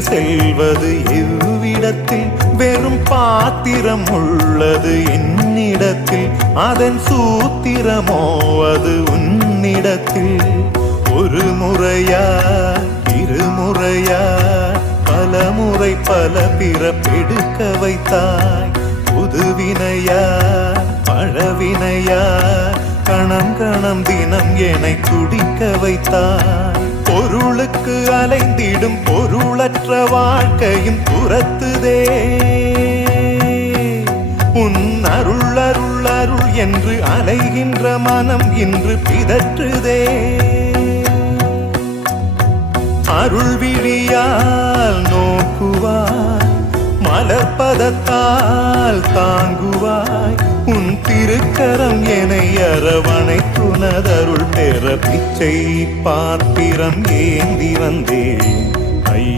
செல்வது எவ்விடத்தில்? வெறும் பாத்திரம் உள்ளது என்னிடத்தில், அதன் சூத்திரமோ அது உன்னிடத்தில். ஒரு முறையா இருமுறையா பல முறை பல பிறப்பெடுக்க வைத்தாய். புதுவினையா பழவினையா கணம் கணம் தினம் என்னை துடிக்க வைத்தாய். பொருளுக்கு அலைந்திடும் பொருளற்ற வாழ்க்கையும் துரத்துதே. உன் அருள் அருள் அருள் என்று அலைகின்ற மனம் இன்று பிதற்றுதே. அருள் விழியால் நோக்குவாய், மலர்பதத்தால் தாங்குவாய். உன் திருக்கரம் என்னை அரவணைத்துனதருள் பெற பிச்சை பாத்திரம் ஏந்தி வந்தேன் ஐயா.